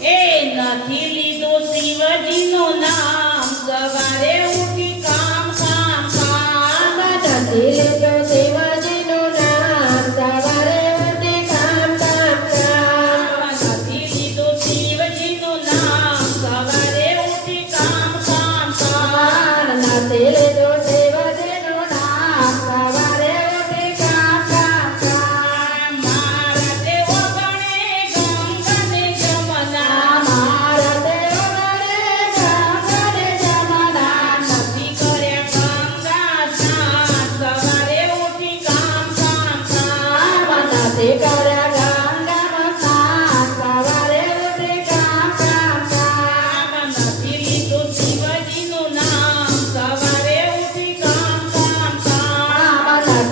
એ નથી લીધું શિવજીનું નામ સવારે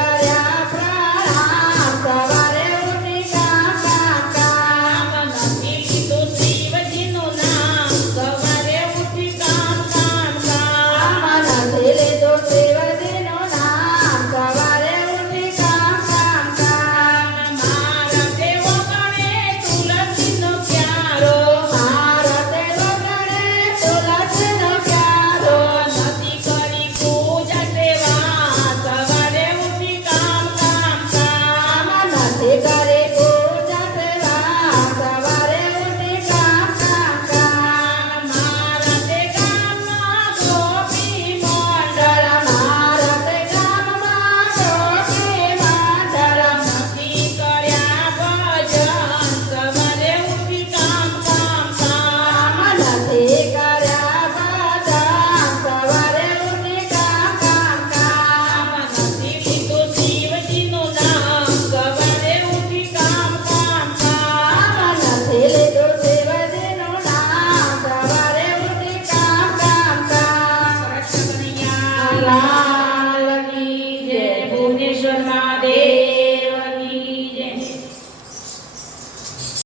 Yeah.